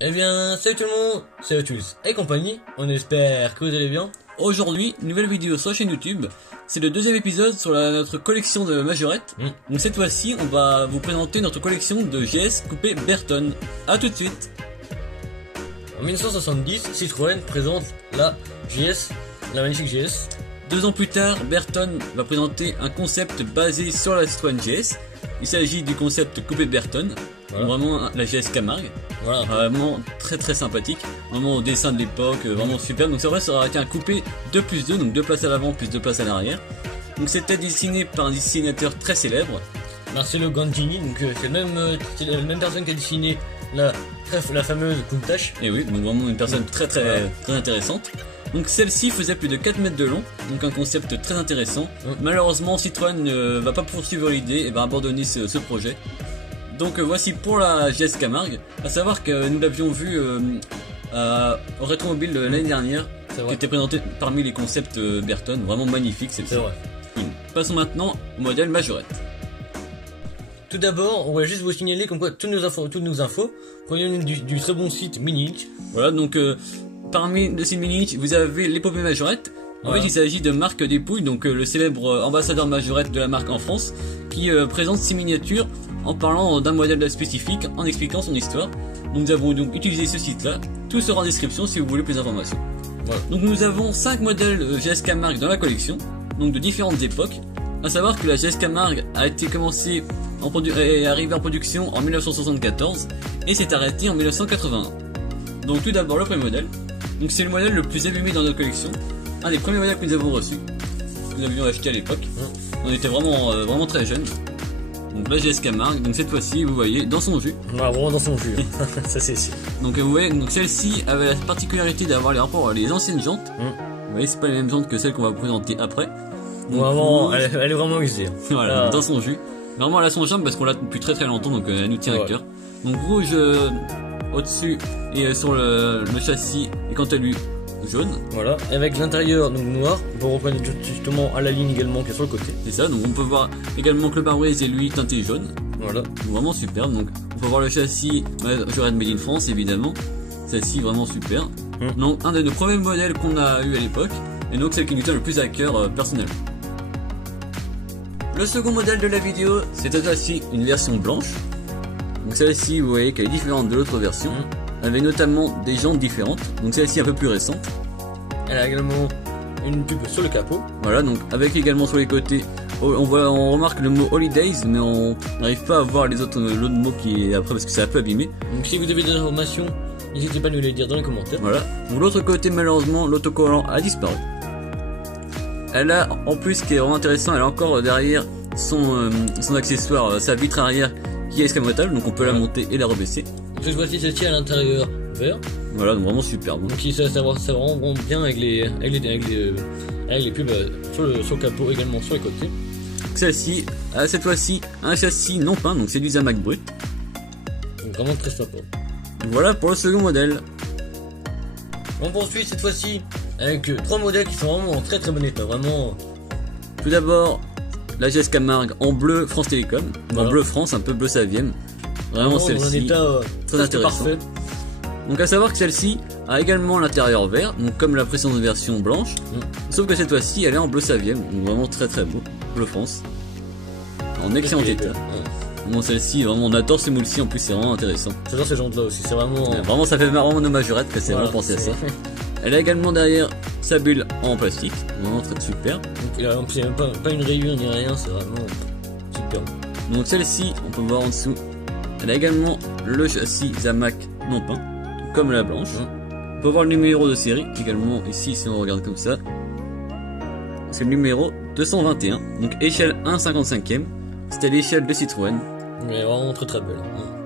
Eh bien, salut tout le monde, c'est Otus et compagnie, on espère que vous allez bien. Aujourd'hui, nouvelle vidéo sur la chaîne YouTube, c'est le deuxième épisode sur notre collection de majorettes. Donc cette fois-ci, on va vous présenter notre collection de GS coupé Berton. A tout de suite. En 1970, Citroën présente la GS, la magnifique GS. 2 ans plus tard, Berton va présenter un concept basé sur la Citroën GS. Il s'agit du concept coupé Berton, Voilà. vraiment la GS Camargue. Voilà. Vraiment très sympathique, vraiment au dessin de l'époque, vraiment superbe. Donc c'est vrai, ça aurait été un coupé 2+2, donc 2 places à l'avant plus 2 places à l'arrière. Donc c'était dessiné par un dessinateur très célèbre, Marcello Gandini, donc c'est la même personne qui a dessiné la fameuse Countach. et oui, donc vraiment une personne très intéressante. Donc celle-ci faisait plus de 4 mètres de long, donc un concept très intéressant. Malheureusement, Citroën ne va pas poursuivre l'idée et va abandonner ce projet. Donc voici pour la GS Camargue, à savoir que nous l'avions vu au Rétromobile l'année dernière, qui était présenté parmi les concepts Berton, vraiment magnifique C'est celle-ci. vrai. Passons maintenant au modèle majorette. Tout d'abord, on va juste vous signaler comme quoi toutes nos infos proviennent du très bon site Minich. Voilà, donc parmi de ces mini vous avez l'épopée majorette. En Voilà. fait, il s'agit de Marc Despouilles, donc le célèbre ambassadeur majorette de la marque en France, qui présente 6 miniatures en parlant d'un modèle spécifique, en expliquant son histoire. Donc nous avons donc utilisé ce site-là. Tout sera en description si vous voulez plus d'informations. Voilà. Donc nous avons 5 modèles GS Camargue dans la collection, donc de différentes époques. À savoir que la GS Camargue a été commencée est arrivée en production en 1974 et s'est arrêtée en 1981. Donc tout d'abord le premier modèle. Donc c'est le modèle le plus abîmé dans notre collection. Un des premiers modèles que nous avons reçus. Que nous avions acheté à l'époque. On était vraiment très jeunes. Donc la GS Camargue, donc cette fois-ci vous voyez dans son jus. On va vraiment dans son jus, ça c'est sûr. Donc vous voyez, donc celle-ci avait la particularité d'avoir les rapports les anciennes jantes. Vous voyez, c'est pas les mêmes jantes que celles qu'on va vous présenter après. Donc, Vraiment, elle est vraiment usée. voilà, Ah. dans son jus. Vraiment elle a son charme parce qu'on l'a depuis très longtemps, donc elle nous tient à Ouais. cœur. Donc rouge au-dessus et sur le châssis et quant à lui jaune. Voilà, et avec l'intérieur donc noir, on peut reconnaître justement à la ligne également qui est sur le côté. C'est ça, donc on peut voir également que le pare-brise est lui teinté jaune. Voilà. Donc, vraiment superbe. Donc on peut voir le châssis Majorette Made in France évidemment. Celle-ci vraiment super. Donc un de nos premiers modèles qu'on a eu à l'époque. Et donc celle qui nous tient le plus à cœur personnellement. Le second modèle de la vidéo, c'est cette fois-ci une version blanche. Donc celle-ci, vous voyez qu'elle est différente de l'autre version. Elle avait notamment des jantes différentes. Donc celle-ci un peu plus récente. Elle a également une pub sur le capot. Voilà, donc avec également sur les côtés, on remarque le mot Holidays, mais on n'arrive pas à voir l'autre mot qui est après parce que c'est un peu abîmé. Donc si vous avez des informations, n'hésitez pas à nous les dire dans les commentaires. Voilà. Donc l'autre côté, malheureusement, l'autocollant a disparu. Elle a, en plus, ce qui est vraiment intéressant, elle a encore derrière son accessoire, sa vitre arrière qui est escamotable, donc on peut la monter et la rebaisser. Donc cette fois-ci, celle-ci à l'intérieur vert. Voilà, donc vraiment superbe. Donc ça rend bien avec les pubs sur le capot, également sur les côtés. Celle-ci a cette fois-ci un châssis non peint, donc c'est du Zamac brut. Donc vraiment très sympa. Voilà pour le second modèle. On poursuit cette fois-ci avec 3 modèles qui sont vraiment en très bon état, vraiment. Tout d'abord, la GS Camargue en bleu France Télécom, Voilà. en bleu France, un peu bleu Savième. Vraiment dans un celle-ci, état très presque intéressant. parfait. Donc à savoir que celle-ci a également l'intérieur vert, donc comme la précédente version blanche, sauf que cette fois-ci elle est en bleu Savième, donc vraiment très beau, bleu France, en excellent état. Bon, celle-ci, vraiment on adore ce moule-ci, en plus c'est vraiment intéressant. J'adore ces jantes là aussi, c'est vraiment. Vraiment ça fait vraiment nos majorettes que c'est Voilà, vraiment pensé à c'est- ça. Elle a également derrière sa bulle en plastique, vraiment très super. Donc il a en plus, il y a même pas une rayure ni rien, c'est vraiment super. Donc celle-ci, on peut voir en dessous, elle a également le châssis Zamac non peint, comme la blanche. On peut voir le numéro de série également ici si on regarde comme ça. C'est le numéro 221, donc échelle 1/55e, c'était l'échelle de Citroën. Elle est vraiment très belle.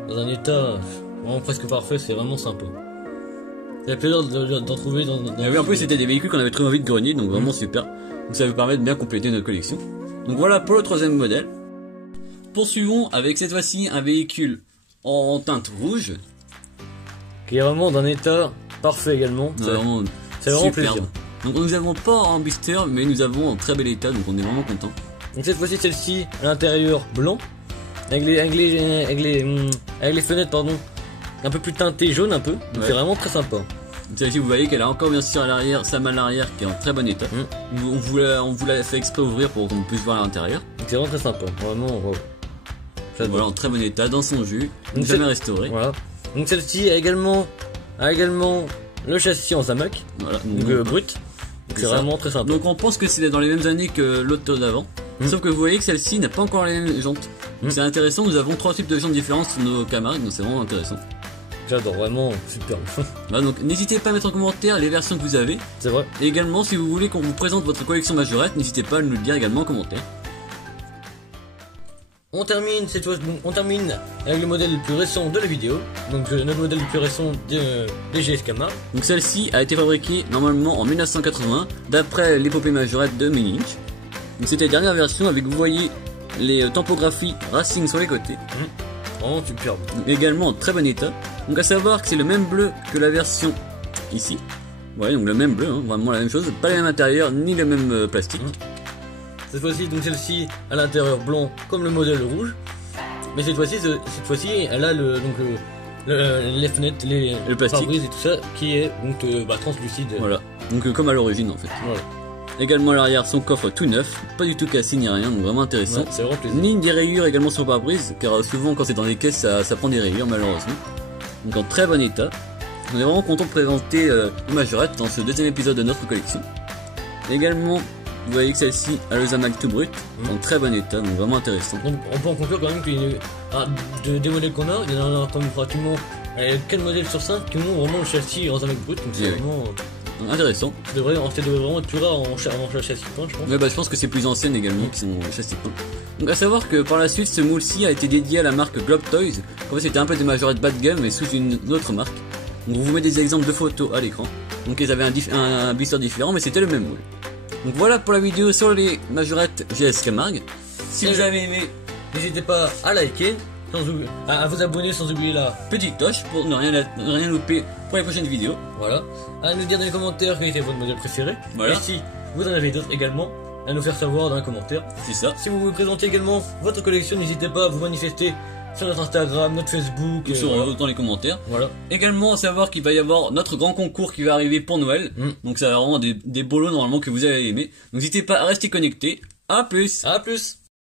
Dans un état vraiment presque parfait, c'est vraiment sympa. Ça fait plaisir d'en trouver dans. Et oui, en plus c'était des véhicules qu'on avait très envie de grenier, donc vraiment super. Donc ça vous permet de bien compléter notre collection. Donc voilà pour le troisième modèle. Poursuivons avec cette fois-ci un véhicule en teinte rouge. Qui est vraiment d'un état parfait également. C'est vraiment superbe. plaisir. Donc nous avons pas en blister, mais nous avons en très bel état, donc on est vraiment content. Donc cette fois-ci, celle-ci, à l'intérieur blanc, avec les fenêtres, pardon, Ouais. un peu plus teinté jaune un peu, donc Ouais. c'est vraiment très sympa. Celle-ci, vous voyez qu'elle a encore bien sûr à l'arrière, sa malle arrière qui est en très bon état. On vous l'a fait exprès ouvrir pour qu'on puisse voir à l'intérieur. Donc c'est vraiment très sympa, vraiment. Wow. Voilà, en très bon état, dans son jus, Donc jamais c'est- restauré. Voilà. Donc celle-ci a également le châssis en Zamac, Voilà. donc brut. Donc c'est ça. vraiment très sympa. Donc on pense que c'est dans les mêmes années que l'autre d'avant. Sauf que vous voyez que celle-ci n'a pas encore les mêmes jantes. Donc c'est intéressant, nous avons 3 types de jantes différentes sur nos Camargue, donc c'est vraiment intéressant. J'adore, vraiment super. Voilà, donc n'hésitez pas à mettre en commentaire les versions que vous avez. C'est vrai. Et également, si vous voulez qu'on vous présente votre collection majorette, n'hésitez pas à nous le dire également en commentaire. On termine cette fois, donc, on termine avec le modèle le plus récent de la vidéo. Donc notre modèle le plus récent des GS Camargue. Donc celle-ci a été fabriquée normalement en 1980 d'après l'épopée majorette de Mini-Inch. Donc c'était la dernière version avec, vous voyez, les tampographies Racing sur les côtés. Vraiment superbe. Donc, également en très bon état. Donc à savoir que c'est le même bleu que la version ici. Ouais, donc le même bleu, hein, vraiment la même chose, pas le même intérieur ni le même plastique. Cette fois-ci, donc celle-ci à l'intérieur blanc comme le modèle rouge. Mais cette fois-ci, elle a les fenêtres, Le plastique. pare-brise et tout ça qui est donc translucide. Voilà, donc comme à l'origine en fait. Voilà. Également à l'arrière, son coffre tout neuf, pas du tout cassé ni rien, donc vraiment intéressant. Ouais, c'est vraiment plaisir. Ni des rayures également sur le pare-brise, car souvent quand c'est dans les caisses ça prend des rayures malheureusement. Donc en très bon état. On est vraiment content de présenter le Majorette dans ce deuxième épisode de notre collection. Également, vous voyez que celle-ci a le Zamac tout brut, en très bon état, donc vraiment intéressant. Donc on peut en conclure quand même des modèles qu'on a, il y en a comme pratiquement 4 modèles sur 5 qui ont vraiment le châssis en Zamac brut. Donc c'est Oui. vraiment. Donc, intéressant. Ça devrait vraiment être plus rare en châssis peint, je pense. Ouais, bah, je pense que c'est plus ancienne également qui sont châssis peints. Donc à savoir que par la suite ce moule-ci a été dédié à la marque Globe Toys. En fait c'était un peu des majorettes bas de gamme mais sous une autre marque. Donc on vous met des exemples de photos à l'écran. Donc ils avaient un blister différent mais c'était le même moule. Donc voilà pour la vidéo sur les majorettes GS Camargue. Si vous avez aimé, N'hésitez pas à liker, à vous abonner sans oublier la. petite cloche pour ne rien louper pour les prochaines vidéos. Voilà. À nous dire dans les commentaires quel était votre modèle préféré. Voilà. Et si vous en avez d'autres également, à nous faire savoir dans les commentaires. C'est ça. Si vous voulez présenter également votre collection, n'hésitez pas à vous manifester sur notre Instagram, notre Facebook. Ou sur, voilà. dans les commentaires. Voilà. Également à savoir qu'il va y avoir notre grand concours qui va arriver pour Noël. Donc ça va vraiment des beaux lots normalement que vous allez aimer. Donc n'hésitez pas à rester connectés. À plus. À plus.